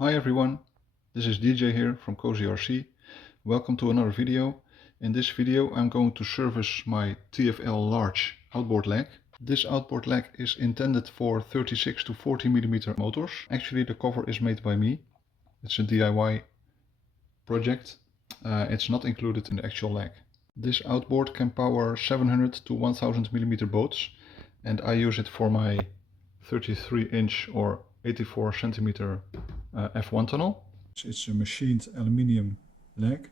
Hi everyone, this is DJ here from Cozy RC. Welcome to another video. In this video I'm going to service my TFL large outboard leg. This outboard leg is intended for 36 to 40 mm motors. Actually the cover is made by me. It's a DIY project. It's not included in the actual leg. This outboard can power 700 to 1000 mm boats, and I use it for my 33-inch or 84 centimeter F1 tunnel. It's a machined aluminium leg.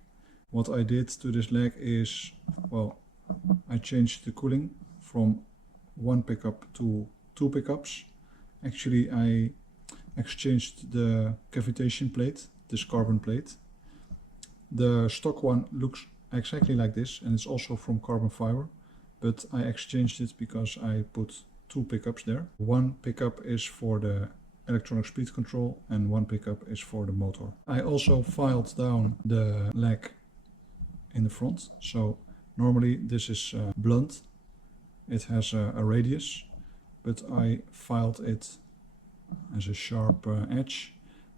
What I did to this leg is, well, I changed the cooling from one pickup to two pickups. Actually, I exchanged the cavitation plate, this carbon plate. The stock one looks exactly like this, and it's also from carbon fiber, but I exchanged it because I put two pickups there. One pickup is for the electronic speed control and one pickup is for the motor. I also filed down the leg in the front. So normally this is blunt. It has a radius, but I filed it as a sharp edge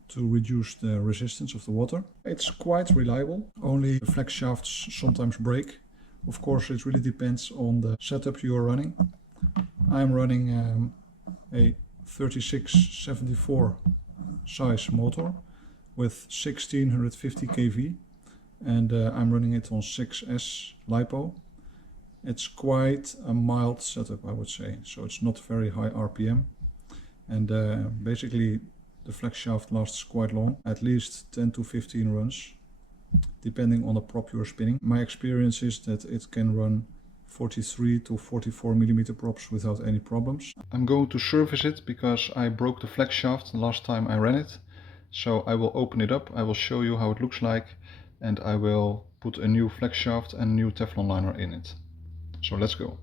to reduce the resistance of the water. It's quite reliable. Only the flex shafts sometimes break. Of course, it really depends on the setup you are running. I'm running a 3674 size motor with 1650 kV, and I'm running it on 6S LiPo. It's quite a mild setup, I would say, so it's not very high RPM, and basically the flex shaft lasts quite long, at least 10 to 15 runs, depending on the prop you're spinning. My experience is that it can run 43 to 44 mm props without any problems. I'm going to service it because I broke the flex shaft the last time I ran it. So I will open it up, I will show you how it looks like, and I will put a new flex shaft and a new Teflon liner in it. So let's go.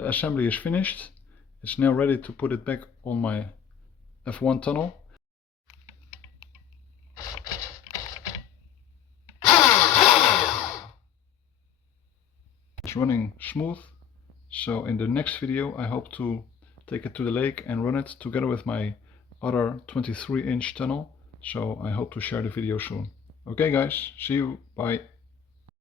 The assembly is finished. It's now ready to put it back on my F1 tunnel. It's running smooth. So in the next video I hope to take it to the lake and run it together with my other 23-inch tunnel. So I hope to share the video soon. Okay guys, see you, bye.